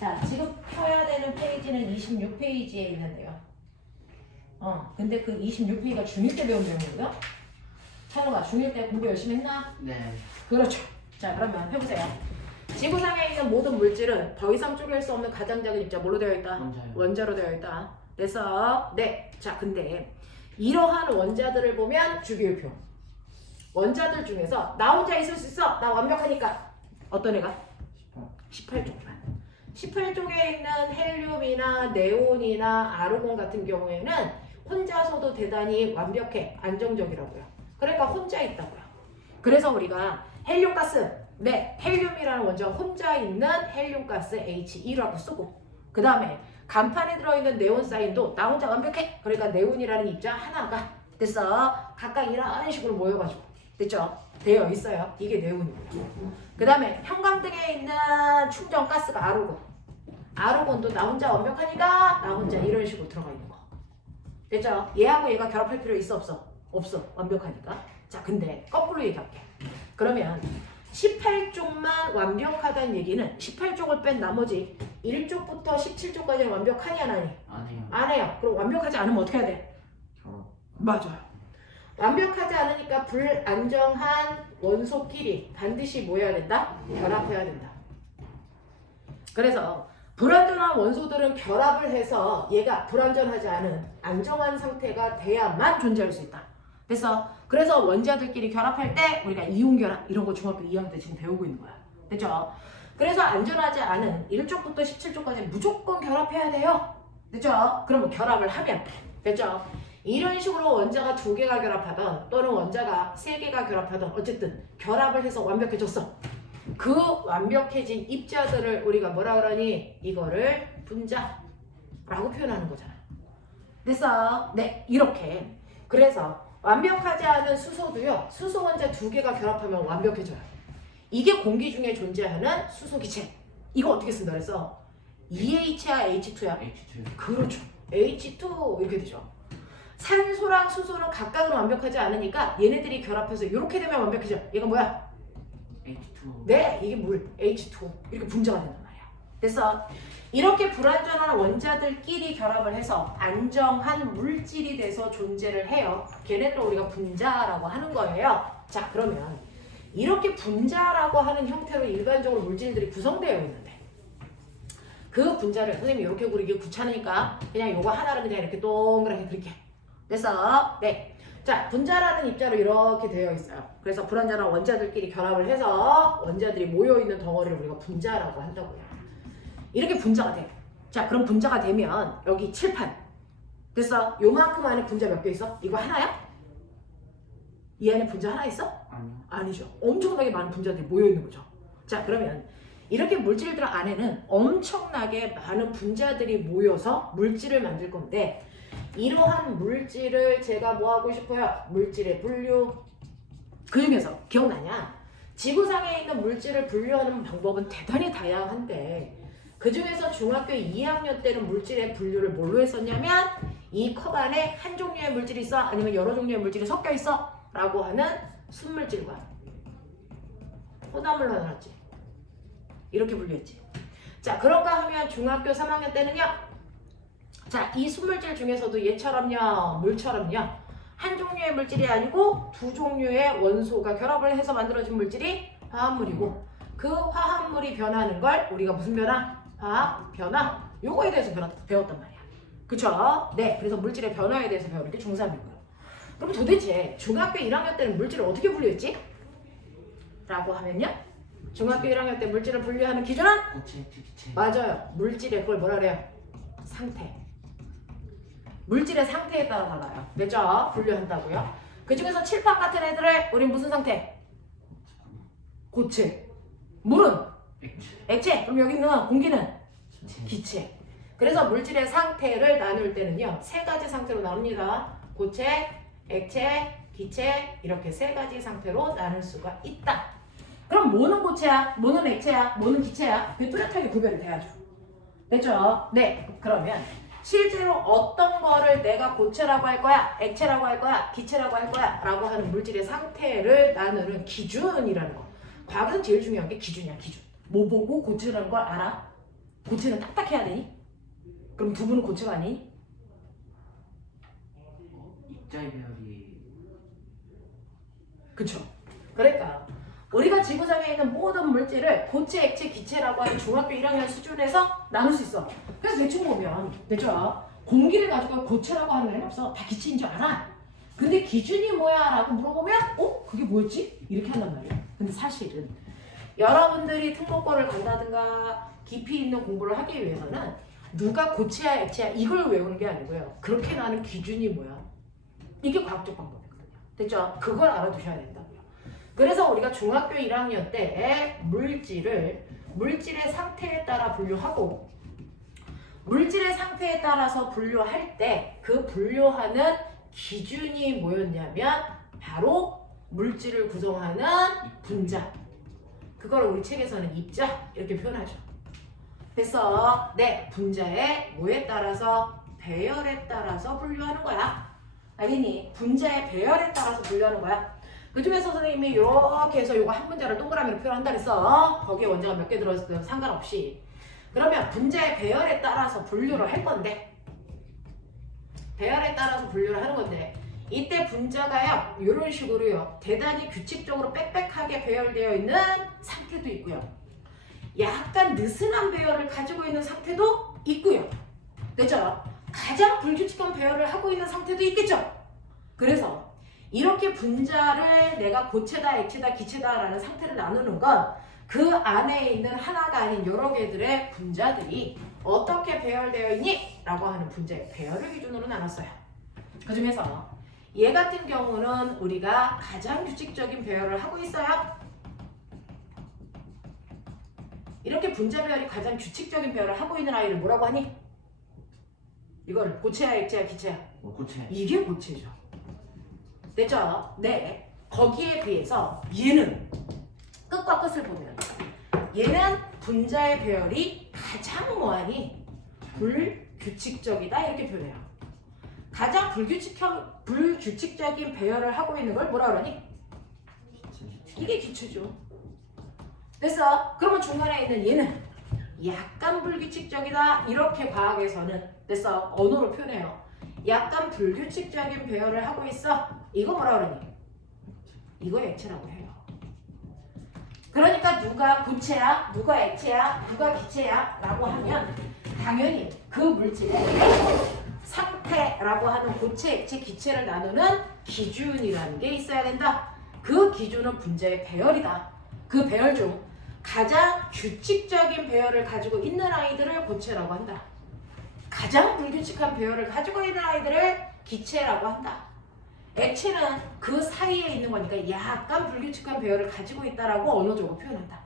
자, 지금 펴야 되는 페이지는 26페이지에 있는데요. 근데 그 26페이지가 중1 때 배운 내용이고요. 찬우가 중1 때 공부 열심히 했나? 네. 그렇죠. 자, 그러면 해보세요. 지구상에 있는 모든 물질은 더 이상 쪼갤 수 없는 가장 작은 입자 뭐로 되어 있다? 원자요. 원자로 되어 있다. 됐어? 네. 자, 근데 이러한 원자들을 보면 주기율표. 원자들 중에서 나 혼자 있을 수 있어. 나 완벽하니까. 어떤 애가? 18쪽만. 18쪽에 있는 헬륨이나 네온이나 아르곤 같은 경우에는 혼자서도 대단히 완벽해. 안정적이라고요. 그러니까 혼자 있다고요. 그래서 우리가 헬륨가스, 네, 헬륨이라는 원자가 혼자 있는 헬륨가스 H2라고 쓰고, 그 다음에 간판에 들어있는 네온 사인도 나 혼자 완벽해. 그러니까 네온이라는 입자 하나가 됐어. 각각 이런 식으로 모여가지고 됐죠? 되어 있어요. 이게 네온이고요. 그 다음에 형광등에 있는 충전가스가 아르곤. 아르곤도 나 혼자 완벽하니까 나 혼자 이런 식으로 들어가 있는 거. 됐죠? 얘하고 얘가 결합할 필요 있어 없어? 없어. 완벽하니까. 자, 근데 거꾸로 얘기할게. 그러면 18쪽만 완벽하다는 얘기는 18쪽을 뺀 나머지 1쪽부터 17쪽까지는 완벽하니 안 하니? 안 해요. 안 해요. 그럼 완벽하지 않으면 어떻게 해야 돼? 결합. 맞아요. 완벽하지 않으니까 불안정한 원소끼리 반드시 뭐 해야 된다? 결합해야 된다. 그래서 불안정한 원소들은 결합을 해서 얘가 불안전하지 않은 안정한 상태가 돼야만 존재할 수 있다. 그래서 원자들끼리 결합할 때 우리가 이온결합 이런 거 중학교 2학년 때 지금 배우고 있는 거야. 됐죠? 그래서 안전하지 않은 1쪽부터 17쪽까지 무조건 결합해야 돼요. 됐죠? 그러면 결합을 하면 됐죠? 이런 식으로 원자가 2개가 결합하던 또는 원자가 3개가 결합하던 어쨌든 결합을 해서 완벽해졌어. 그 완벽해진 입자들을 우리가 뭐라 그러니? 이거를 분자라고 표현하는 거잖아. 됐어? 네, 이렇게. 그래서 완벽하지 않은 수소도요. 수소 원자 2개가 결합하면 완벽해져요. 이게 공기 중에 존재하는 수소기체. 이거 어떻게 쓴다 그랬어? EH야 H2야? H2. 그렇죠. H2 이렇게 되죠. 산소랑 수소는 각각은 완벽하지 않으니까 얘네들이 결합해서 이렇게 되면 완벽해져. 얘가 뭐야? H2. 네, 이게 물 H2 이렇게 분자가 된단 말이야. 됐어? 이렇게 불안전한 원자들끼리 결합을 해서 안정한 물질이 돼서 존재를 해요. 걔네들 우리가 분자라고 하는 거예요. 자, 그러면 이렇게 분자라고 하는 형태로 일반적으로 물질들이 구성되어 있는데 그 분자를 선생님이 이렇게 그리기 귀찮으니까 그냥 요거 하나를 그냥 이렇게 동그랗게 그릴게. 됐어? 네. 자, 분자라는 입자로 이렇게 되어 있어요. 그래서 불완전한 원자들끼리 결합을 해서 원자들이 모여있는 덩어리를 우리가 분자라고 한다고요. 이렇게 분자가 돼. 자, 그럼 분자가 되면 여기 칠판. 됐어? 요만큼 안에 분자 몇 개 있어? 이거 하나야? 이 안에 분자 하나 있어? 아니요. 아니죠. 엄청나게 많은 분자들이 모여있는 거죠. 자, 그러면 이렇게 물질들 안에는 엄청나게 많은 분자들이 모여서 물질을 만들 건데 이러한 물질을 제가 뭐 하고 싶어요? 물질의 분류. 그 중에서 기억나냐? 지구상에 있는 물질을 분류하는 방법은 대단히 다양한데 그 중에서 중학교 2학년 때는 물질의 분류를 뭘로 했었냐면 이 컵 안에 한 종류의 물질이 있어? 아니면 여러 종류의 물질이 섞여 있어? 라고 하는 순물질과 혼합물로 나눴지. 이렇게 분류했지. 자, 그런가 하면 중학교 3학년 때는요. 자, 이 순물질 중에서도 얘처럼요, 물처럼요. 한 종류의 물질이 아니고 2종류의 원소가 결합을 해서 만들어진 물질이 화합물이고 그 화합물이 변하는 걸 우리가 무슨 변화? 화학 변화. 요거에 대해서 배웠단 말이야. 그쵸? 네, 그래서 물질의 변화에 대해서 배우는 게 중3이고요. 그럼 도대체 중학교 1학년 때는 물질을 어떻게 분류했지? 라고 하면요. 중학교 1학년 때 물질을 분류하는 기준은? 고체, 기체. 맞아요. 물질의 그걸 뭐라 그래요? 상태. 물질의 상태에 따라 달라요. 됐죠? 분류한다고요. 그 중에서 칠판 같은 애들을 우린 무슨 상태? 고체. 물은? 액체. 액체. 그럼 여기 있는 공기는? 기체. 기체. 그래서 물질의 상태를 나눌 때는요. 3가지 상태로 나눕니다. 고체, 액체, 기체 이렇게 3가지 상태로 나눌 수가 있다. 그럼 뭐는 고체야? 뭐는 액체야? 뭐는 기체야? 그게 뚜렷하게 구별이 돼야죠. 됐죠? 네. 그러면 실제로 어떤 거를 내가 고체라고 할 거야? 액체라고 할 거야? 기체라고 할 거야? 라고 하는 물질의 상태를 나누는 기준이라는 거. 과학에서 제일 중요한 게 기준이야. 기준. 뭐 보고 고체라는 걸 알아? 고체는 딱딱해야 되니? 그럼 두부는 고체가 아니니? 입자의 배열이 그쵸? 그러니까 우리가 지구상에 있는 모든 물질을 고체, 액체, 기체라고 하는 중학교 1학년 수준에서 나눌 수 있어. 그래서 대충 보면 됐죠? 공기를 가지고 고체라고 하는 애는 없어. 다 기체인 줄 알아. 근데 기준이 뭐야? 라고 물어보면 그게 뭐였지? 이렇게 한단 말이야. 근데 사실은 여러분들이 특목고를 간다든가 깊이 있는 공부를 하기 위해서는 누가 고체야 액체야 이걸 외우는 게 아니고요. 그렇게 나는 기준이 뭐야? 이게 과학적 방법이거든요. 됐죠? 그걸 알아두셔야 된다고요. 그래서 우리가 중학교 1학년 때 물질의 상태에 따라 분류하고 물질의 상태에 따라서 분류할 때 그 분류하는 기준이 뭐였냐면 바로 물질을 구성하는 분자. 그걸 우리 책에서는 입자 이렇게 표현하죠. 그래서 분자의 뭐에 따라서 배열에 따라서 분류하는 거야. 알겠니? 분자의 배열에 따라서 분류하는 거야. 그 중에서 선생님이 이렇게 해서 이거 한 문자를 동그라미로 표현한다 그랬어. 거기에 원자가 몇 개 들어있든 상관없이. 그러면 분자의 배열에 따라서 분류를 할 건데 배열에 따라서 분류를 하는 건데 이때 분자가요 이런 식으로요 대단히 규칙적으로 빽빽하게 배열되어 있는 상태도 있고요 약간 느슨한 배열을 가지고 있는 상태도 있고요 됐죠? 가장 불규칙한 배열을 하고 있는 상태도 있겠죠? 그래서 이렇게 분자를 내가 고체다 액체다 기체다 라는 상태를 나누는 건 그 안에 있는 하나가 아닌 여러 개들의 분자들이 어떻게 배열되어 있니? 라고 하는 분자의 배열을 기준으로 나눴어요. 그 중에서 얘 같은 경우는 우리가 가장 규칙적인 배열을 하고 있어요. 이렇게 분자 배열이 가장 규칙적인 배열을 하고 있는 아이를 뭐라고 하니? 이걸 고체야 액체야 기체야? 고체. 이게 고체죠. 됐죠? 네. 거기에 비해서 얘는 끝과 끝을 보면 얘는 분자의 배열이 가장 뭐하니? 불규칙적이다 이렇게 표현해요. 가장 불규칙적인 배열을 하고 있는 걸 뭐라 그러니? 이게 기체죠. 됐어? 그러면 중간에 있는 얘는 약간 불규칙적이다 이렇게 과학에서는 됐어? 언어로 표현해요. 약간 불규칙적인 배열을 하고 있어. 이거 뭐라 그러니? 이거 액체라고 해요. 그러니까 누가 고체야, 누가 액체야, 누가 기체야 라고 하면 당연히 그 물질의 상태라고 하는 고체, 액체, 기체를 나누는 기준이라는 게 있어야 된다. 그 기준은 분자의 배열이다. 그 배열 중 가장 규칙적인 배열을 가지고 있는 아이들을 고체라고 한다. 가장 불규칙한 배열을 가지고 있는 아이들을 기체라고 한다. 액체는 그 사이에 있는 거니까 약간 불규칙한 배열을 가지고 있다라고 언어적으로 표현한다.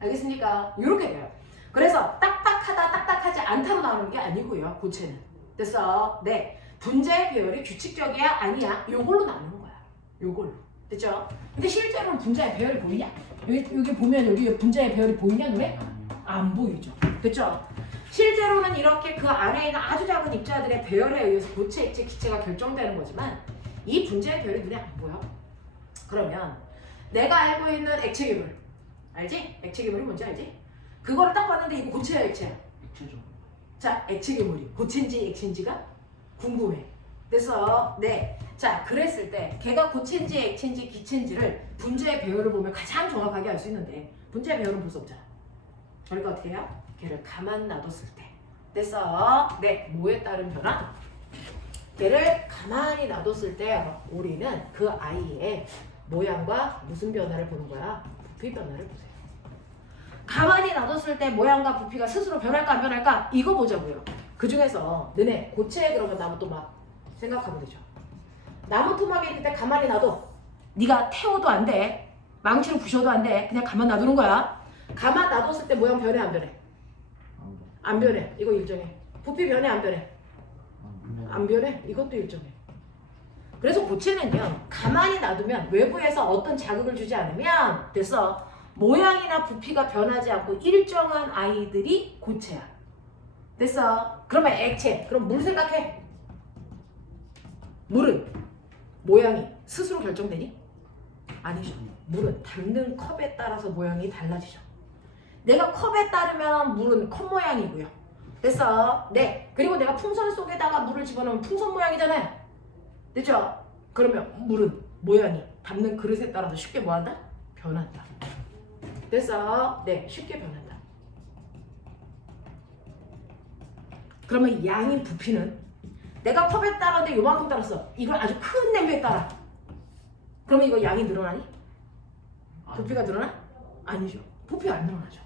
알겠습니까? 이렇게 돼요. 그래서 딱딱하다, 딱딱하지 않다로 나오는 게 아니고요. 고체는. 됐어? 네. 분자의 배열이 규칙적이야? 아니야? 요걸로 나누는 거야. 요걸로. 됐죠? 근데 실제로는 분자의 배열이 보이냐? 여기 보면 여기 분자의 배열이 보이냐, 눈에? 안 보이죠. 됐죠? 실제로는 이렇게 그 안에 있는 아주 작은 입자들의 배열에 의해서 고체, 액체, 기체가 결정되는 거지만 이 분자의 배열이 눈에 안 보여. 그러면 내가 알고 있는 액체 괴물 알지? 액체 괴물이 뭔지 알지? 그거를 딱 봤는데 이거 고체야 액체야? 액체죠. 자, 액체 괴물이 고체인지 액체인지가 궁금해. 그래서 자, 그랬을 때 걔가 고체인지 액체인지 기체인지를 분자의 배열을 보면 가장 정확하게 알 수 있는데 분자의 배열은 볼 수 없잖아. 그러니까 어떻게 해요? 걔를 가만 놔뒀을 때 됐어? 뭐에 따른 변화? 걔를 가만히 놔뒀을 때 우리는 그 아이의 모양과 무슨 변화를 보는 거야? 부피 변화를 보세요. 가만히 놔뒀을 때 모양과 부피가 스스로 변할까 안 변할까? 이거 보자고요. 그 중에서 너네 고체 그러면 나무 토막 생각하면 되죠. 나무 토막에 있을 때 가만히 놔둬. 네가 태워도 안 돼. 망치로 부셔도 안 돼. 그냥 가만 놔두는 거야. 가만 놔뒀을 때 모양 변해 안 변해? 안 변해. 이거 일정해. 부피 변해 안 변해? 안 변해? 이것도 일정해. 그래서 고체는요 가만히 놔두면 외부에서 어떤 자극을 주지 않으면 됐어 모양이나 부피가 변하지 않고 일정한 아이들이 고체야. 됐어? 그러면 액체. 그럼 물 생각해. 물은 모양이 스스로 결정되니? 아니죠. 물은 담는 컵에 따라서 모양이 달라지죠. 내가 컵에 따르면 물은 컵 모양이고요. 됐어? 네. 그리고 내가 풍선 속에다가 물을 집어넣으면 풍선 모양이잖아요. 됐죠? 그러면 물은 모양이 담는 그릇에 따라서 쉽게 뭐한다? 변한다. 됐어? 네. 쉽게 변한다. 그러면 양인 부피는 내가 컵에 따랐는데 요만큼 따랐어. 이걸 아주 큰 냄비에 따라. 그러면 이거 양이 늘어나니? 부피가 늘어나? 아니죠. 부피가 안 늘어나죠.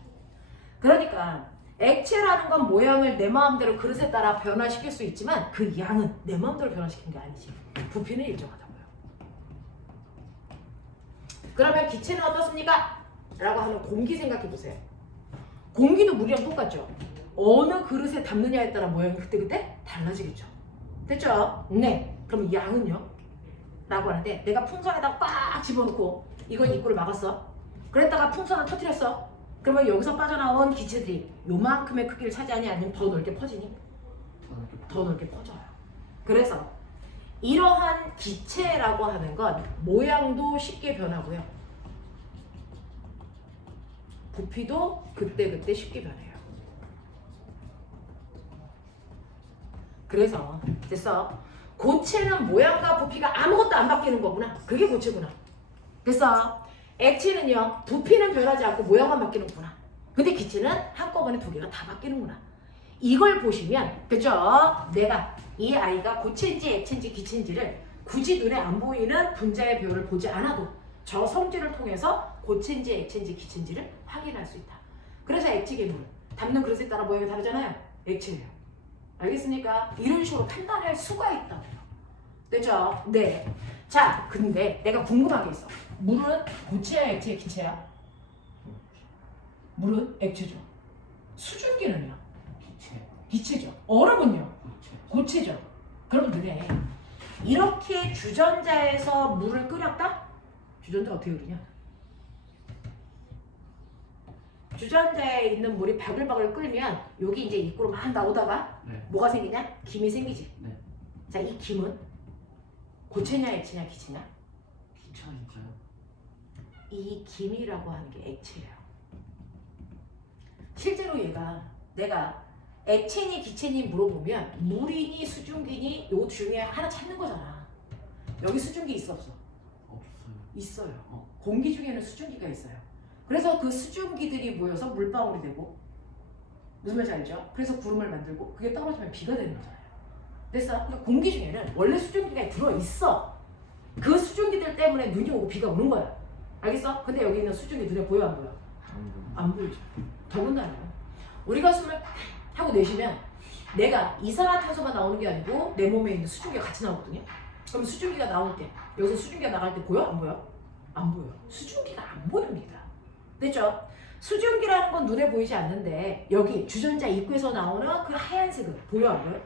그러니까 액체라는 건 모양을 내 마음대로 그릇에 따라 변화시킬 수 있지만 그 양은 내 마음대로 변화시킨 게 아니지. 부피는 일정하다고요. 그러면 기체는 어떻습니까? 라고 하면 공기 생각해 보세요. 공기도 물이랑 똑같죠. 어느 그릇에 담느냐에 따라 모양이 그때그때 달라지겠죠. 됐죠? 네. 그럼 양은요? 라고 하는데 내가 풍선에다 꽉 집어넣고 이건 입구를 막았어. 그랬다가 풍선을 터뜨렸어. 그러면 여기서 빠져나온 기체들이 요만큼의 크기를 차지하니 아니면 더 넓게 퍼지니? 더 넓게 퍼져요. 그래서 이러한 기체라고 하는 건 모양도 쉽게 변하고요. 부피도 그때그때 쉽게 변해요. 그래서 됐어. 고체는 모양과 부피가 아무것도 안 바뀌는 거구나. 그게 고체구나. 됐어. 액체는요. 부피는 변하지 않고 모양만 바뀌는 거구나. 근데 기체는 한꺼번에 두 개가 다 바뀌는구나. 이걸 보시면 됐죠? 내가 이 아이가 고체인지 액체인지 기체인지를 굳이 눈에 안 보이는 분자의 배열을 보지 않아도 저 성질을 통해서 고체인지 액체인지 기체인지를 확인할 수 있다. 그래서 액체 괴물 담는 그릇에 따라 모양이 다르잖아요. 액체예요. 알겠습니까? 이런 식으로 판단할 수가 있다고요. 됐죠? 네. 자, 근데 내가 궁금한 게 있어. 물은 고체야, 액체야, 기체야? 물은 액체죠. 수증기는요? 기체죠. 얼음은요? 고체죠. 그럼 눈에 이렇게 주전자에서 물을 끓였다? 주전자 어떻게 끓이냐? 주전자에 있는 물이 바글바글 끓면 여기 이제 입구로 막 나오다가 네. 뭐가 생기냐? 김이 생기지. 네. 자, 이 김은 고체냐, 액체냐, 기체냐? 기체니까요. 이 김이라고 하는 게 액체예요. 실제로 얘가 내가 액체니 기체니 물어보면 물이니 수증기니 요 중에 하나 찾는 거잖아. 여기 수증기 있어 없어? 없어요. 있어요. 공기 중에는 수증기가 있어요. 그래서 그 수증기들이 모여서 물방울이 되고 무슨 말인지 알죠? 그래서 구름을 만들고 그게 떨어지면 비가 되는 거잖아요. 됐어? 그러니까 공기 중에는 원래 수증기가 들어있어. 그 수증기들 때문에 눈이 오고 비가 오는 거야. 알겠어? 근데 여기 있는 수증기 눈에 보여 안 보여? 안 보이죠. 더군다나 우리가 숨을 하고 내쉬면 내가 이산화탄소가 나오는 게 아니고 내 몸에 있는 수증기가 같이 나오거든요. 그럼 수증기가 나올 때 여기서 수증기가 나갈 때 보여? 안 보여? 안 보여. 수증기가 안 보입니다. 됐죠? 수증기라는 건 눈에 보이지 않는데 여기 주전자 입구에서 나오는 그 하얀색은 보여 안 보여?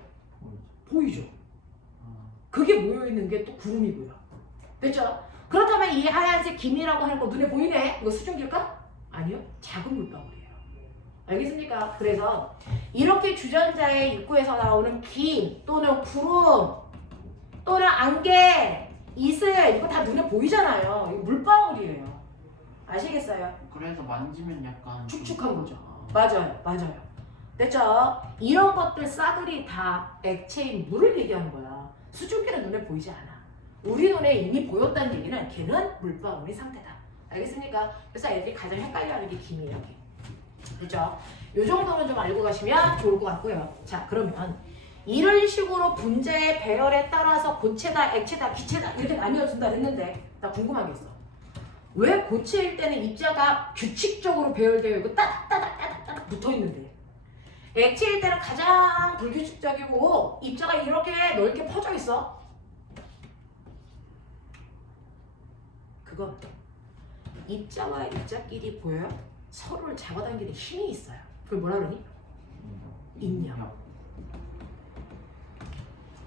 보이죠? 그게 모여있는 게 또 구름이고요. 됐죠? 그렇다면 이 하얀색 김이라고 하는 거 눈에 보이네? 이거 수증기일까? 아니요. 작은 물방울이에요. 알겠습니까? 그래서 이렇게 주전자의 입구에서 나오는 김 또는 구름 또는 안개, 이슬 이거 다 눈에 보이잖아요. 이거 물방울이에요. 아시겠어요? 그래서 만지면 약간 축축한 거죠. 맞아요. 맞아요. 됐죠? 이런 것들 싸그리 다 액체인 물을 얘기하는 거야. 수증기는 눈에 보이지 않아. 우리 눈에 이미 보였다는 얘기는 걔는 물방울의 상태다. 알겠습니까? 그래서 애들이 가장 헷갈려하는 게 김이에요. 됐죠? 이 정도는 좀 알고 가시면 좋을 것 같고요. 자, 그러면 이런 식으로 분자의 배열에 따라서 고체다, 액체다, 기체다 이렇게 나뉘어진다 했는데 나 궁금한 게 있어. 왜 고체일 때는 입자가 규칙적으로 배열되어 있고 따닥따닥 붙어 있는데 액체일 때는 가장 불규칙적이고 입자가 이렇게 넓게 퍼져 있어? 그건 입자와 입자끼리 보여요? 서로를 잡아당기는 힘이 있어요. 그걸 뭐라 그러니? 인력.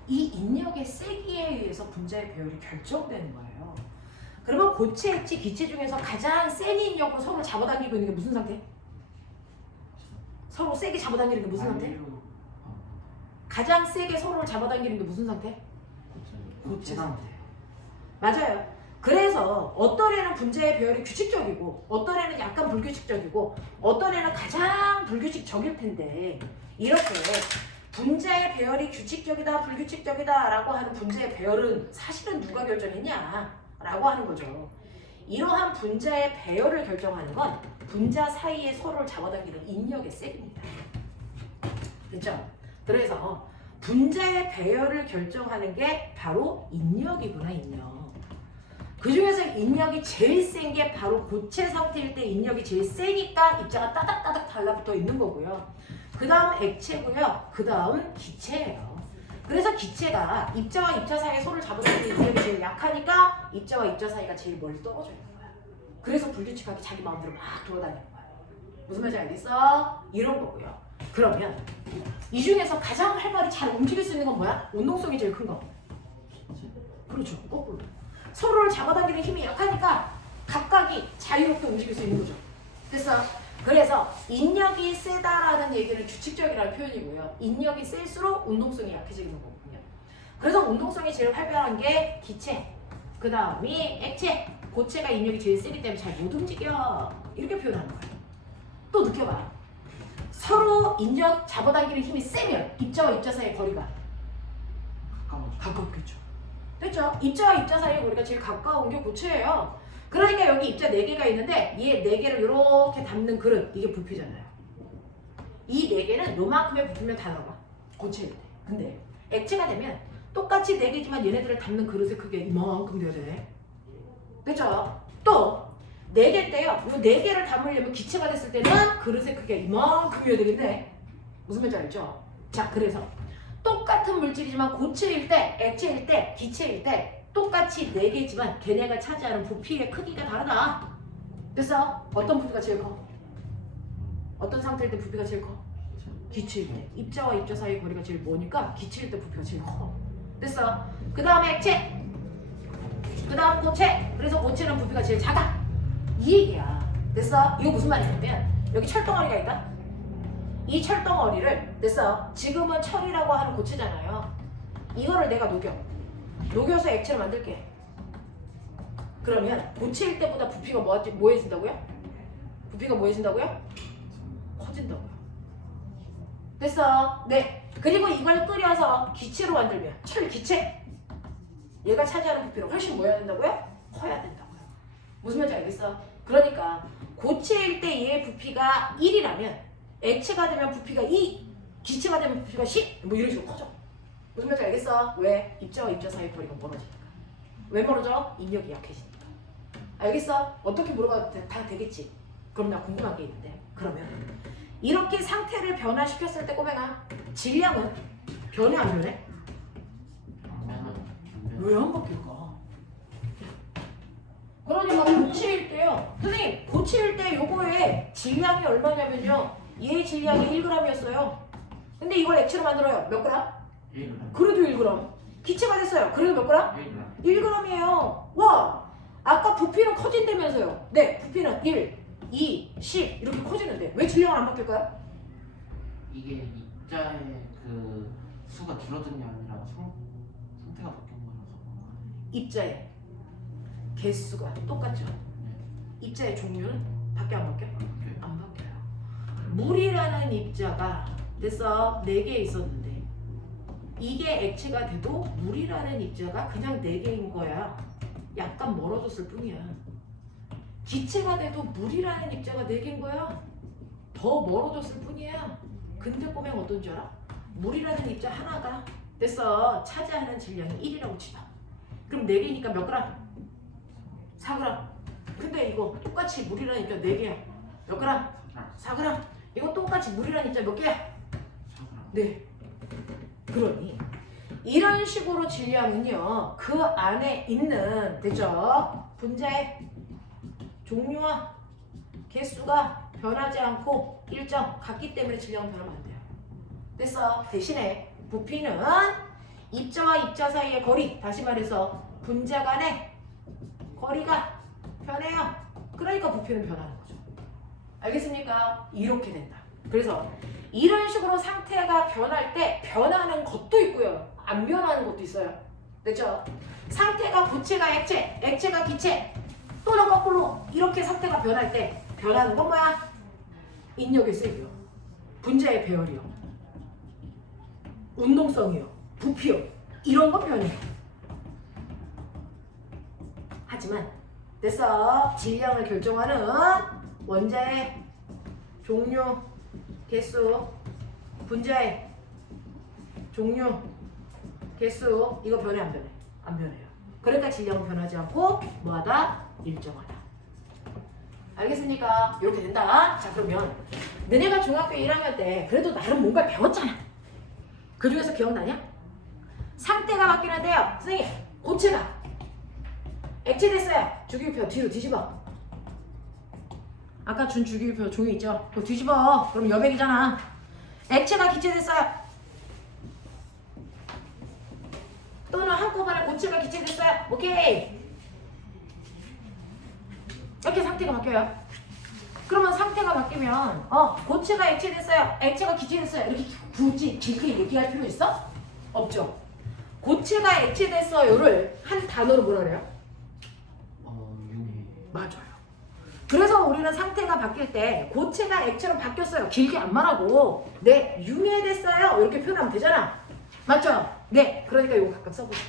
이 인력의 세기에 의해서 분자의 배열이 결정되는 거예요. 그러면 고체, 액체, 기체 중에서 가장 센 인력으로 서로 잡아당기고 있는 게 무슨 상태? 서로 세게 잡아당기는 게 무슨 상태? 가장 세게 서로를 잡아당기는 게 무슨 상태? 고체 상태. 맞아요. 그래서 어떤 애는 분자의 배열이 규칙적이고 어떤 애는 약간 불규칙적이고 어떤 애는 가장 불규칙적일 텐데 이렇게 분자의 배열이 규칙적이다 불규칙적이다 라고 하는 분자의 배열은 사실은 누가 결정했냐 라고 하는 거죠. 이러한 분자의 배열을 결정하는 건 분자 사이에 서로를 잡아당기는 인력의 셈입니다. 그렇죠? 그래서 분자의 배열을 결정하는 게 바로 인력이구나, 인력. 그 중에서 인력이 제일 센 게 바로 고체 상태일 때 인력이 제일 세니까 입자가 따닥따닥 달라붙어 있는 거고요. 그 다음 액체고요. 그 다음 기체예요. 그래서 기체가 입자와 입자 사이에 서로를 잡아당기는 인력이 제일 약하니까 입자와 입자 사이가 제일 멀리 떨어져 있는 거야. 그래서 불규칙하게 자기 마음대로 막 돌아다니는 거야. 무슨 말인지 알겠어? 이런 거고요. 그러면 이 중에서 가장 활발히 잘 움직일 수 있는 건 뭐야? 운동성이 제일 큰 거. 그렇죠. 거꾸로. 서로를 잡아당기는 힘이 약하니까 각각이 자유롭게 움직일 수 있는 거죠. 그래서 인력이 세다라는 얘기는 규칙적이라는 표현이고요. 인력이 셀수록 운동성이 약해지는 거거든요. 그래서 운동성이 제일 활발한 게 기체, 그 다음이 액체, 고체가 인력이 제일 세기 때문에 잘 못 움직여. 이렇게 표현하는 거예요. 또 느껴봐. 서로 인력 잡아당기는 힘이 세면 입자와 입자 사이의 거리가 가깝겠죠. 됐죠? 입자와 입자 사이의 거리가 제일 가까운 게 고체예요. 그러니까 여기 입자 4개가 있는데 얘 4개를 이렇게 담는 그릇, 이게 부피잖아요. 이 4개는 요만큼의 부피면 다 들어가. 고체일 때. 근데 액체가 되면 똑같이 4개지만 얘네들을 담는 그릇의 크기가 이만큼 돼야 돼. 됐죠? 또 4개 때요. 요 4개를 담으려면 기체가 됐을 때는 그릇의 크기가 이만큼이어야 되겠네. 무슨 말인지 알죠? 자, 그래서 똑같은 물질이지만 고체일 때, 액체일 때, 기체일 때 똑같이 4개지만 걔네가 차지하는 부피의 크기가 다르다. 그래서 어떤 부피가 제일 커? 어떤 상태일 때 부피가 제일 커? 기체일 때. 입자와 입자 사이 거리가 제일 머니까 기체일 때 부피가 제일 커. 됐어? 그 다음에 액체. 그 다음 고체. 그래서 고체는 부피가 제일 작아. 이 얘기야. 됐어? 이거 무슨 말이냐면 여기 철덩어리가 있다. 이 철덩어리를 됐어? 지금은 철이라고 하는 고체잖아요. 이거를 내가 녹여서 액체를 만들게. 그러면 고체일 때보다 부피가 뭐해진다고요? 부피가 뭐해진다고요? 커진다고요. 됐어? 네. 그리고 이걸 끓여서 기체로 만들면 철기체. 얘가 차지하는 부피는 훨씬 뭐해야 된다고요? 커야 된다고요. 무슨 말인지 알겠어? 그러니까 고체일 때 얘의 부피가 1이라면 액체가 되면 부피가 2, 기체가 되면 부피가 10, 뭐 이런 식으로 커져. 무슨 말인지 알겠어? 왜? 입자와 입자 사이 거리가 멀어지니까. 왜 멀어져? 인력이 약해지니까. 알겠어? 어떻게 물어봐도 다 되겠지? 그럼 나 궁금한 게 있는데, 그러면 이렇게 상태를 변화시켰을 때 꼬맹아, 질량은 변해 안 변해? 왜 안 바뀔까? 그러니까 고체일 때요. 선생님, 고체일 때 요거의 질량이 얼마냐면요. 얘의 질량이 1g이었어요. 근데 이걸 액체로 만들어요. 몇 그램? 1g. 그래도 1g. 기체가 됐어요. 그래도 몇 그램? 1g. 1g이에요. 와! 아까 부피는 커진다면서요. 네, 부피는 1, 2, 10 이렇게 커지는데 왜 질량은 안 바뀔까요? 이게 입자의 그 수가 줄어든 게 아니라 상태가 바뀐 거라서. 입자의 개수가 똑같죠. 입자의 종류는 바뀌어 안 바뀌어? 안 바뀌어요. 물이라는 입자가 됐어 4개 있었는데 이게 액체가 돼도 물이라는 입자가 그냥 4개인 거야. 약간 멀어졌을 뿐이야. 기체가 돼도 물이라는 입자가 4개인 거야. 더 멀어졌을 뿐이야. 근데 보면 어떤 줄 알아? 물이라는 입자 하나가 됐어 차지하는 질량이 1이라고 치자. 그럼 4개니까 몇 그램? 4g. 근데 이거 똑같이 물이라는 입자 4개야. 몇 그램? 4g. 이거 똑같이 물이라는 입자 몇 개야? 네. 그러니 이런 식으로 질량은요. 그 안에 있는 됐죠? 분자의 종류와 개수가 변하지 않고 일정 같기 때문에 질량은 변하면 안 돼요. 됐어? 대신에 부피는 입자와 입자 사이의 거리, 다시 말해서 분자 간의 거리가 변해요. 그러니까 부피는 변하는 거죠. 알겠습니까? 이렇게 된다. 그래서 이런 식으로 상태가 변할 때 변하는 것도 있고요. 안 변하는 것도 있어요. 됐죠? 상태가 고체가 액체, 액체가 기체 또는 거꾸로 이렇게 상태가 변할 때 변하는 건 뭐야? 인력의 세기요, 분자의 배열이요, 운동성이요, 부피요, 이런 거 변해요. 하지만 됐어. 질량을 결정하는 원자의 종류, 개수, 분자의 종류, 개수 이거 변해 안 변해? 안 변해요. 그러니까 질량은 변하지 않고 뭐하다? 일정하다. 알겠습니까? 이렇게 된다. 자 그러면 너네가 중학교 1학년 때 그래도 나름 뭔가 배웠잖아. 그 중에서 기억나냐? 상태가 바뀌는데요. 선생님 고체가 액체 됐어요. 주기율표 뒤로 뒤집어. 아까 준 주기율표 종이 있죠? 그거 뒤집어. 그럼 여백이잖아. 액체가 기체 됐어요. 또는 한꺼번에 고체가 기체 됐어요. 오케이. 이렇게 상태가 바뀌어요. 그러면 상태가 바뀌면 고체가 액체 됐어요. 액체가 기체 됐어요. 이렇게 굳이 길게 얘기할 필요 있어? 없죠. 고체가 액체 됐어요를 한 단어로 뭐라 그래요? 융해. 맞아요. 그래서 우리는 상태가 바뀔 때 고체가 액체로 바뀌었어요. 길게 안 말하고 네, 융해됐어요. 이렇게 표현하면 되잖아. 맞죠? 네, 그러니까 이거 각각 써보세요.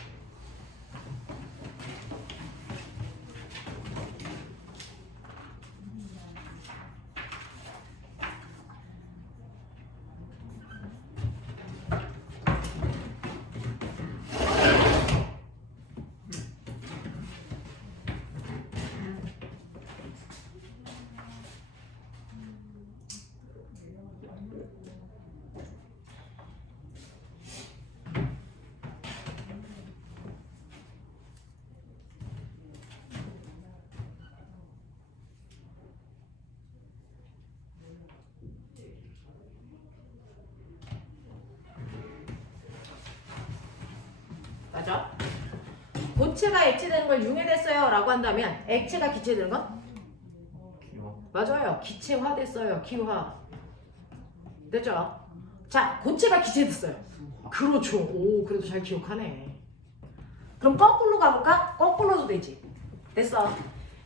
맞아? 고체가 액체되는 걸 융해됐어요 라고 한다면 액체가 기체되는 건? 기억. 맞아요. 기체화됐어요. 기화. 됐죠? 자, 고체가 기체됐어요. 수화. 그렇죠. 오, 그래도 잘 기억하네. 그럼 거꾸로 가볼까? 거꾸로도 되지. 됐어.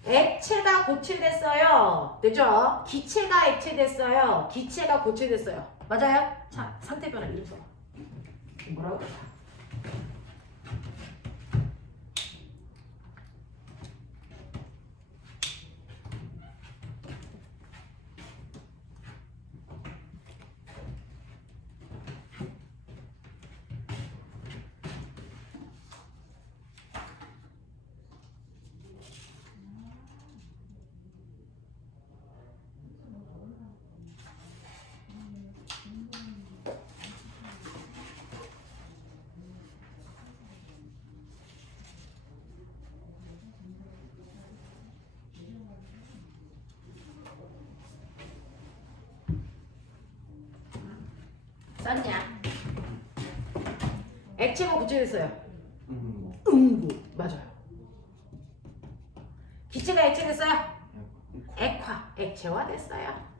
액체가 고체됐어요. 됐죠? 기체가 액체됐어요. 기체가 고체됐어요. 맞아요? 자, 상태 변화 이름 써. 뭐라고 그럴까? 썼냐? 액체가 고체됐어요. 응고. 맞아요. 기체가 액체됐어요. 액화. 액체화됐어요.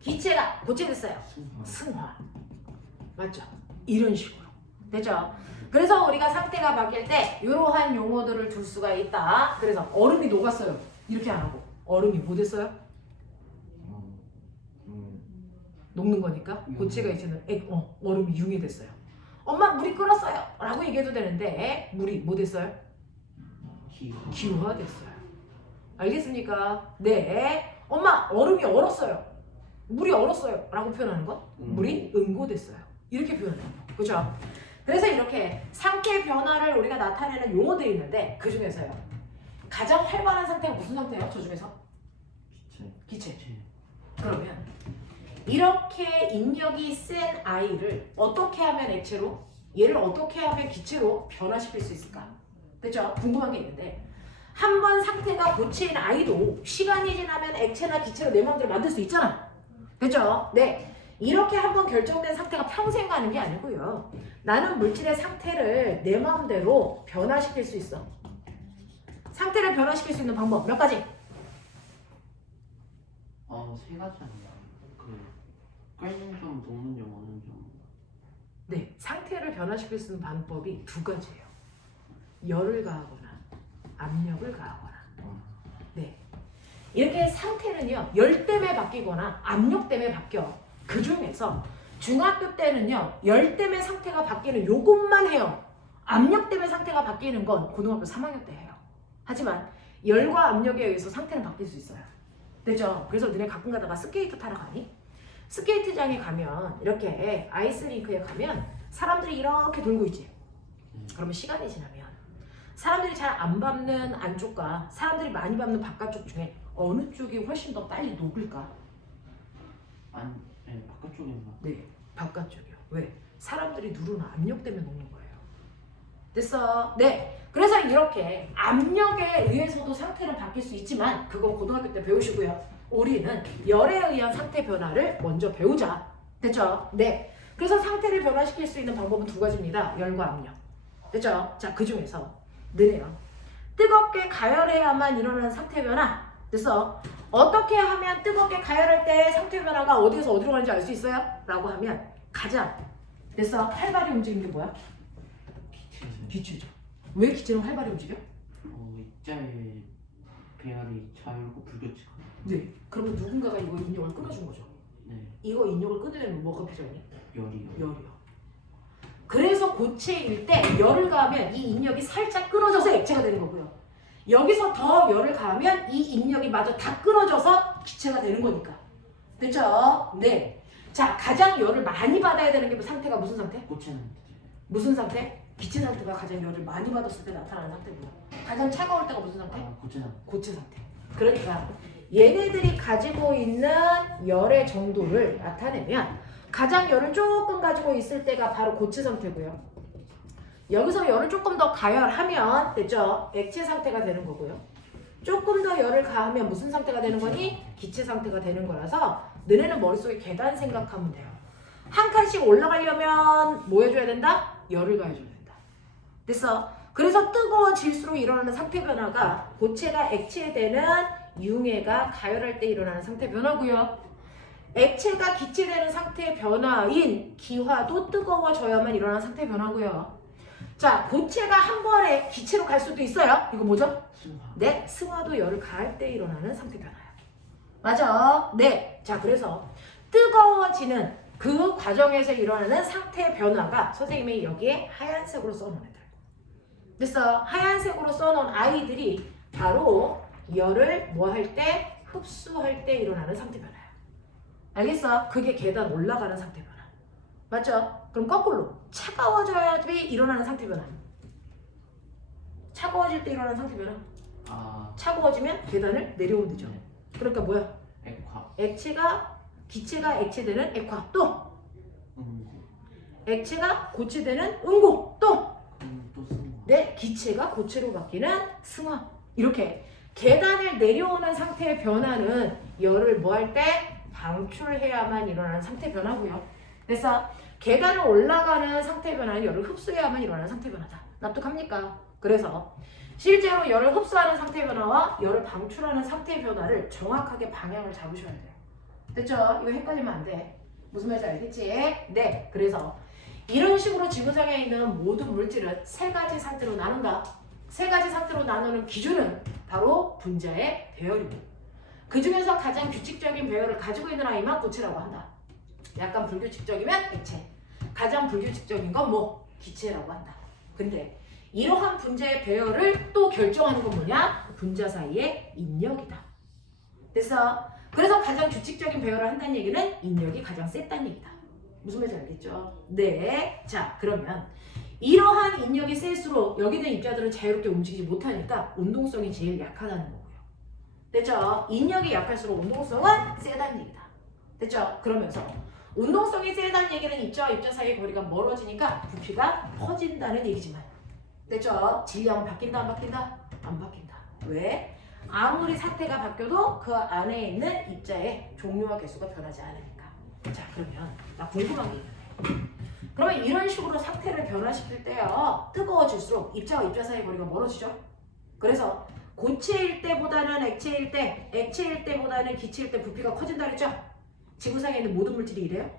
기체가 고체됐어요. 승화. 맞죠? 이런 식으로. 됐죠? 그래서 우리가 상태가 바뀔 때 이러한 용어들을 둘 수가 있다. 그래서 얼음이 녹았어요. 이렇게 안 하고 얼음이 뭐 됐어요? 녹는 거니까 고체가 액체는 얼음이 융이 됐어요. 엄마 물이 끓었어요 라고 얘기해도 되는데 물이 뭐 됐어요? 기화 됐어요. 알겠습니까? 네. 엄마 얼음이 얼었어요. 물이 얼었어요 라고 표현하는 거 물이 응고됐어요. 이렇게 표현해요. 그렇죠? 그래서 이렇게 상태 변화를 우리가 나타내는 용어들이 있는데 그 중에서요 가장 활발한 상태가 무슨 상태예요? 저 중에서? 기체. 그러면 이렇게 인력이 센 아이를 어떻게 하면 액체로, 얘를 어떻게 하면 기체로 변화시킬 수 있을까? 그렇죠? 궁금한 게 있는데 한 번 상태가 고체인 아이도 시간이 지나면 액체나 기체로 내 마음대로 만들 수 있잖아. 그렇죠? 네. 이렇게 한 번 결정된 상태가 평생 가는 게 아니고요. 나는 물질의 상태를 내 마음대로 변화시킬 수 있어. 상태를 변화시킬 수 있는 방법 몇 가지? 세 가지 아니야. 끓는 점, 녹는 점, 어는 점. 네, 상태를 변화시킬 수 있는 방법이 두 가지예요. 열을 가하거나 압력을 가하거나. 네. 이렇게 상태는요, 열 때문에 바뀌거나 압력 때문에 바뀌어. 그 중에서 중학교 때는요, 열 때문에 상태가 바뀌는 요것만 해요. 압력 때문에 상태가 바뀌는 건 고등학교 3학년 때 해요. 하지만 열과 압력에 의해서 상태는 바뀔 수 있어요. 됐죠? 그래서 너네 가끔 가다가 스케이트 타러 가니? 스케이트장에 가면 이렇게 아이스링크에 가면 사람들이 이렇게 돌고 있지. 그러면 시간이 지나면 사람들이 잘 안 밟는 안쪽과 사람들이 많이 밟는 바깥쪽 중에 어느 쪽이 훨씬 더 빨리 녹을까? 네, 바깥쪽인가? 네, 바깥쪽이요. 왜? 사람들이 누르는 압력 때문에 녹는 거예요. 됐어? 네. 그래서 이렇게 압력에 의해서도 상태는 바뀔 수 있지만 그건 고등학교 때 배우시고요. 우리는 열에 의한 상태 변화를 먼저 배우자. 됐죠? 네. 그래서 상태를 변화시킬 수 있는 방법은 두 가지입니다. 열과 압력. 됐죠? 자, 그 중에서 너네요. 뜨겁게 가열해야만 일어나는 상태 변화. 됐어? 어떻게 하면 뜨겁게 가열할 때 상태 변화가 어디에서 어디로 가는지 알 수 있어요? 라고 하면 가장 됐어? 활발히 움직이는 게 뭐야? 기체죠. 왜 기체는 활발히 움직여? 입자의 배열이 자유롭고 불규칙하고. 네. 그러면 누군가가 이거 인력을 끊어준 거죠. 네. 이거 인력을 끊으면 뭐가 필요하니? 열이요. 열이요. 그래서 고체일 때 열을 가하면 이 인력이 살짝 끊어져서 액체가 되는 거고요. 여기서 더 열을 가하면 이 인력이 마저 다 끊어져서 기체가 되는 거니까. 됐죠? 네. 자, 가장 열을 많이 받아야 되는 게 상태가 무슨 상태? 고체는 무슨 상태? 기체 상태가 가장 열을 많이 받았을 때 나타나는 상태고요. 가장 차가울 때가 무슨 상태? 고체는 고체 상태. 그러니까 얘네들이 가지고 있는 열의 정도를 나타내면 가장 열을 조금 가지고 있을 때가 바로 고체 상태고요. 여기서 열을 조금 더 가열하면 됐죠? 액체 상태가 되는 거고요. 조금 더 열을 가하면 무슨 상태가 되는 거니? 기체 상태가 되는 거라서 너네는 머릿속에 계단 생각하면 돼요. 한 칸씩 올라가려면 뭐 해줘야 된다? 열을 가해줘야 된다. 됐어? 그래서 뜨거워질수록 일어나는 상태 변화가 고체가 액체되는 융해가 가열할 때 일어나는 상태 변화고요. 액체가 기체되는 상태 변화인 기화도 뜨거워져야만 일어나는 상태 변화고요. 자, 고체가 한 번에 기체로 갈 수도 있어요. 이거 뭐죠? 승화. 네, 승화도 열을 가할 때 일어나는 상태 변화예요. 맞아? 네. 자, 그래서 뜨거워지는 그 과정에서 일어나는 상태 변화가 선생님이 여기에 하얀색으로 써놓은 애들. 됐어? 하얀색으로 써놓은 아이들이 바로 열을 뭐 할 때? 흡수할 때 일어나는 상태 변화예요. 알겠어? 그게 계단 올라가는 상태 변화. 맞죠? 그럼 거꾸로 차가워져야지 일어나는 상태 변화. 차가워질 때 일어나는 상태 변화. 차가워지면 계단을 내려오면 되죠. 네. 그러니까 뭐야? 액화. 기체가 액체되는 액화. 또 응고. 액체가 고체되는 응고. 또 또 승화. 네, 기체가 고체로 바뀌는 승화. 이렇게 계단을 내려오는 상태의 변화는 열을 뭐 할 때? 방출해야만 일어나는 상태 변화고요. 그래서 계단을 올라가는 상태 변화는 열을 흡수해야만 일어나는 상태 변화다. 납득합니까? 그래서 실제로 열을 흡수하는 상태 변화와 열을 방출하는 상태 변화를 정확하게 방향을 잡으셔야 돼요. 됐죠? 이거 헷갈리면 안 돼. 무슨 말인지 알겠지? 네. 그래서 이런 식으로 지구상에 있는 모든 물질은 세 가지 상태로 나눈다. 세 가지 상태로 나누는 기준은 바로 분자의 배열이고 그 중에서 가장 규칙적인 배열을 가지고 있는 아이만 고체라고 한다. 약간 불규칙적이면 액체. 가장 불규칙적인 건 뭐? 기체라고 한다. 근데 이러한 분자의 배열을 또 결정하는 건 뭐냐? 분자 사이의 인력이다. 됐어? 그래서 가장 규칙적인 배열을 한다는 얘기는 인력이 가장 셌다는 얘기다. 무슨 말인지 알겠죠? 네. 자, 그러면 이러한 인력이 셀수록 여기 있는 입자들은 자유롭게 움직이지 못하니까 운동성이 제일 약하다는 거고요. 됐죠? 인력이 약할수록 운동성은 세다는 얘기다. 됐죠? 그러면서 운동성이 세다는 얘기는 입자와 입자 사이의 거리가 멀어지니까 부피가 커진다는 얘기지만 됐죠? 질량은 바뀐다 안 바뀐다? 안 바뀐다. 왜? 아무리 상태가 바뀌어도 그 안에 있는 입자의 종류와 개수가 변하지 않으니까. 자, 그러면 나 궁금한 게 있는데 그러면 이런 식으로 상태를 변화시킬 때요 뜨거워질수록 입자와 입자 사이의 거리가 멀어지죠? 그래서 고체일 때보다는 액체일 때, 액체일 때보다는 기체일 때 부피가 커진다 그랬죠? 지구상에 있는 모든 물질이 이래요?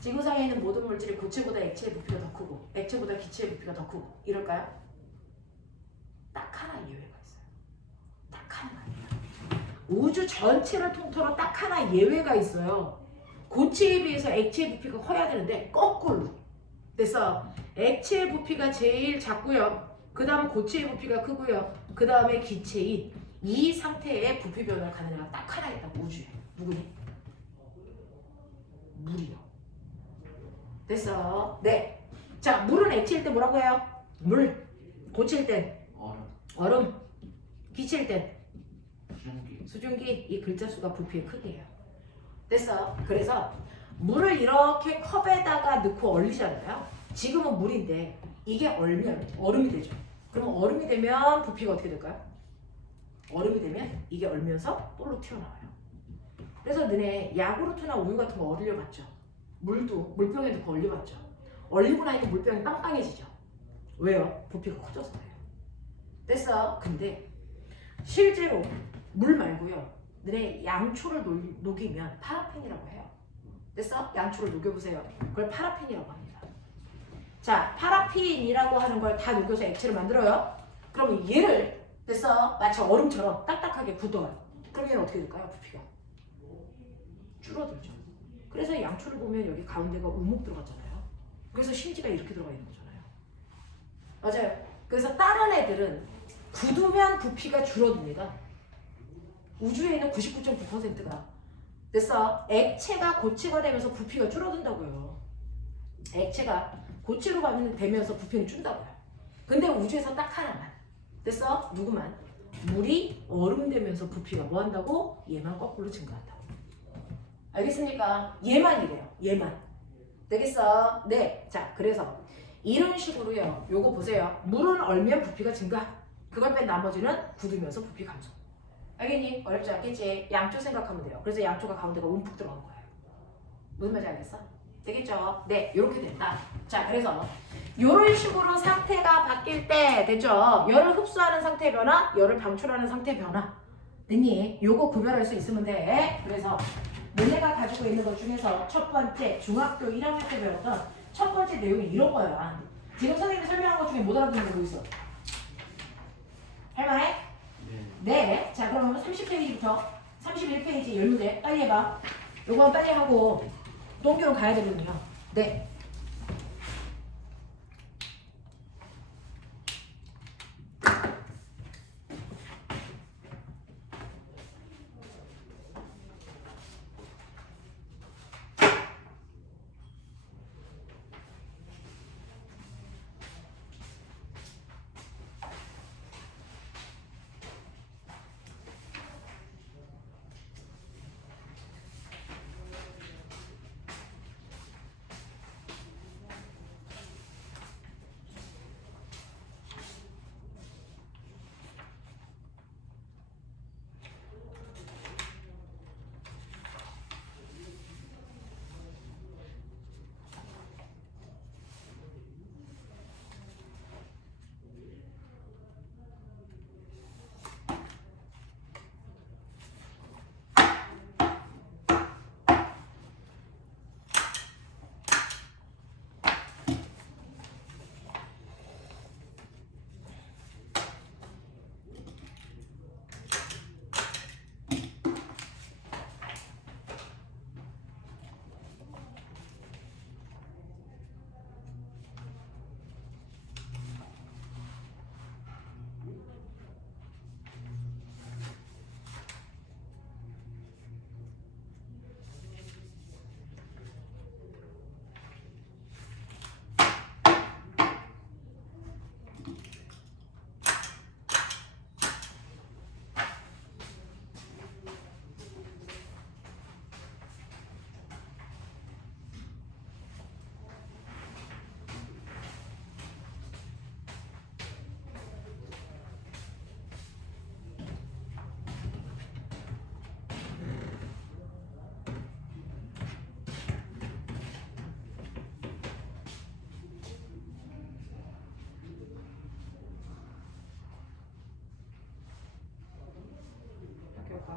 지구상에 있는 모든 물질이 고체보다 액체의 부피가 더 크고 액체보다 기체의 부피가 더 크고 이럴까요? 딱 하나 예외가 있어요. 딱 하나입니다. 우주 전체를 통틀어 딱 하나 예외가 있어요. 고체에 비해서 액체의 부피가 커야 되는데 거꾸로. 그래서 액체의 부피가 제일 작고요. 그 다음 고체의 부피가 크고요. 그 다음에 기체인 이 상태의 부피 변화를 가는 애가 딱 하나 있다고 우주에. 누구니? 물이요. 됐어. 네. 자, 물은 액체일 때 뭐라고 해요? 물. 고체일 땐 얼음. 얼음. 기체일 땐 수증기. 수증기. 이 글자 수가 부피의 크기예요. 됐어. 그래서 물을 이렇게 컵에다가 넣고 얼리잖아요. 지금은 물인데 이게 얼면 얼음이 되죠. 그럼 얼음이 되면 부피가 어떻게 될까요? 얼음이 되면 이게 얼면서 볼로 튀어나와요. 그래서 너네 야구르트나 우유 같은 거 얼려봤죠? 물도 물병에 넣고 얼려봤죠? 얼리고 나니까 물병이 빵빵해지죠? 왜요? 부피가 커져서 그래요. 됐어. 근데 실제로 물 말고요. 너네 양초를 녹이면 파라핀이라고 해요. 됐어? 양초를 녹여보세요. 그걸 파라핀이라고 합니다. 자, 파라핀이라고 하는 걸 다 녹여서 액체를 만들어요. 그럼 얘를 됐어? 마치 얼음처럼 딱딱하게 굳어요. 그럼 얘는 어떻게 될까요? 부피가 줄어들죠. 그래서 양초를 보면 여기 가운데가 우묵 들어갔잖아요. 그래서 심지가 이렇게 들어가 있는 거잖아요. 맞아요. 그래서 다른 애들은 굳으면 부피가 줄어듭니다. 우주에 있는 99.9%가 됐어. 액체가 고체가 되면서 부피가 줄어든다고요. 액체가 고체로 되면서 부피는 준다고요. 근데 우주에서 딱 하나만 됐어? 누구만? 물이 얼음 되면서 부피가 뭐 한다고? 얘만 거꾸로 증가한다고. 알겠습니까? 얘만 이래요. 얘만. 되겠어? 네. 자, 그래서 이런 식으로요. 요거 보세요. 물은 얼면 부피가 증가. 그걸 뺀 나머지는 굳으면서 부피 감소. 알겠니? 어렵지 않겠지? 양초 생각하면 돼요. 그래서 양초가 가운데가 움푹 들어간 거예요. 무슨 말인지 알겠어? 되겠죠? 네, 이렇게 된다. 자, 그래서 이런 식으로 상태가 바뀔 때 됐죠? 열을 흡수하는 상태 변화, 열을 방출하는 상태 변화. 됐니? 요거 구별할 수 있으면 돼. 그래서 너네가 가지고 있는 것 중에서 첫 번째 중학교 1학년 때 배웠던 첫 번째 내용이 이런 거야. 지금 선생님이 설명한 것 중에 못 알아듣는 거 뭐 있어? 할만해? 네. 자, 그럼 30페이지부터 31페이지 10문제 빨리 해봐. 요건 빨리 하고 동기로 가야 되거든요. 네.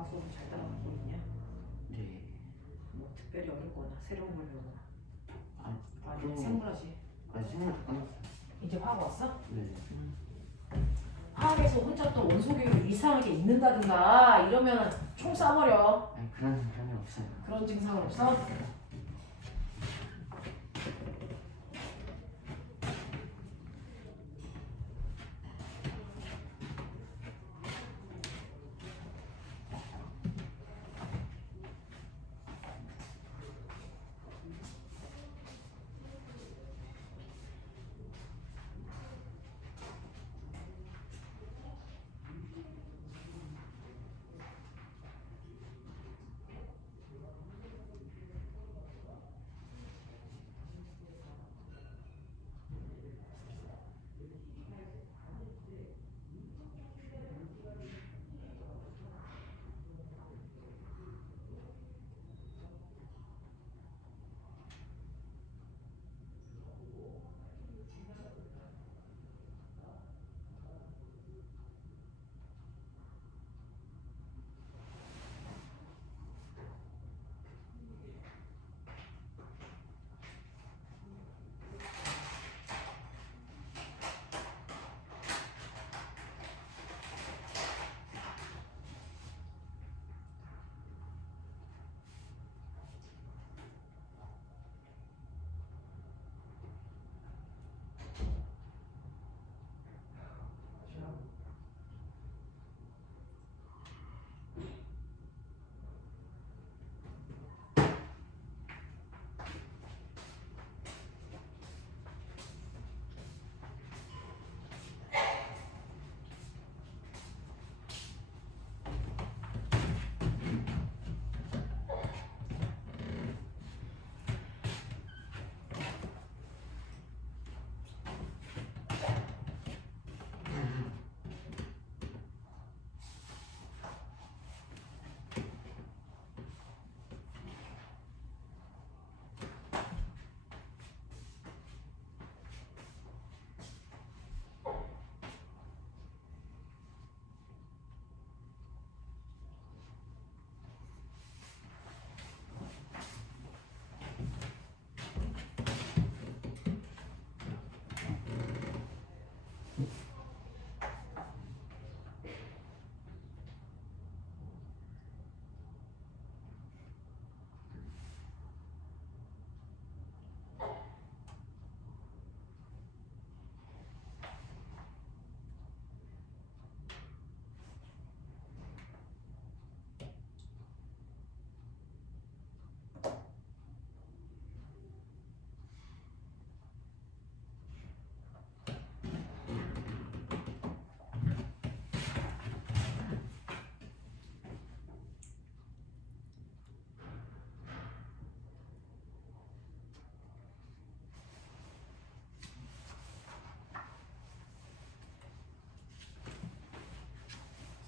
수업 잘 따라가고 있냐? 네. 뭐 특별히 어렵거나 새로운 걸 배우거나 아니 생물하지. 아니 생물 다 끝났어요. 이제 화학 왔어? 네. 화학에서 혼자 또 원소 교육을 이상하게 읽는다든가 이러면 총 쏴버려. 아니 그런 증상이 없어요. 그런 증상은 없어?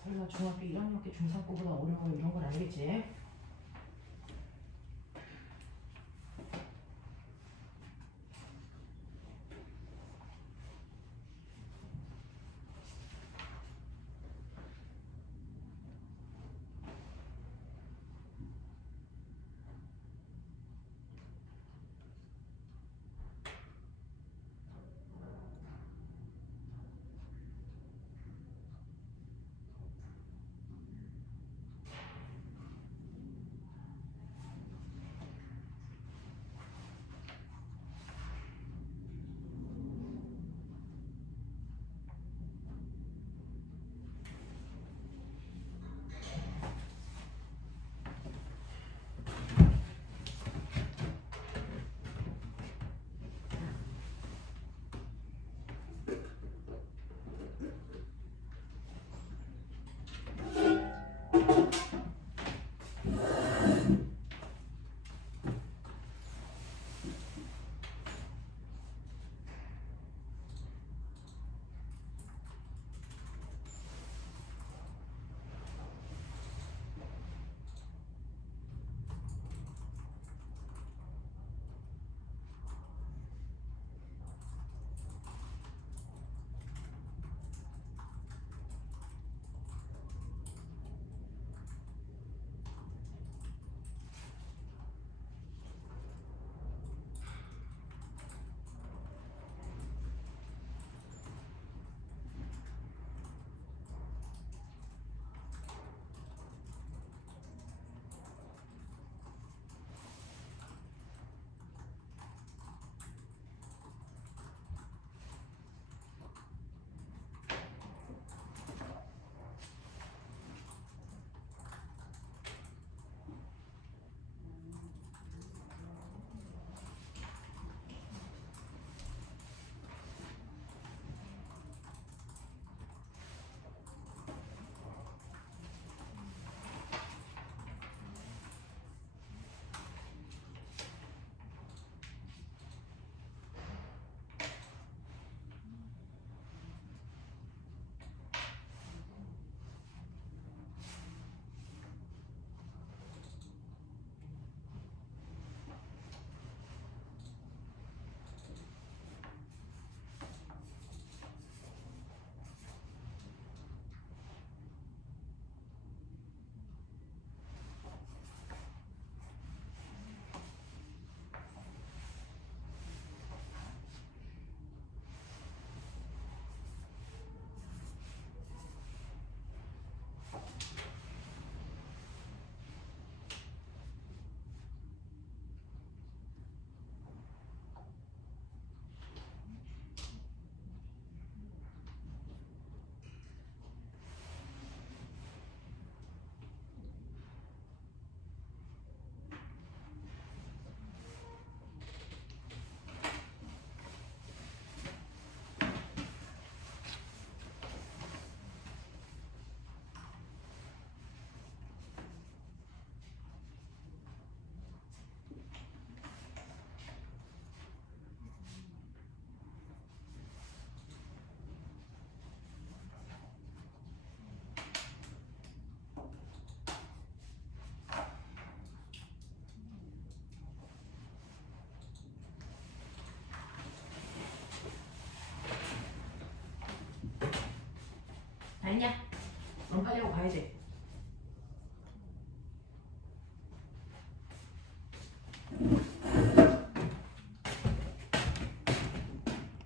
설마 중학교 1학년께 중3 거보다 어려워 이런 건 아니겠지? 알냐? 넌 빨리 하고 가야지.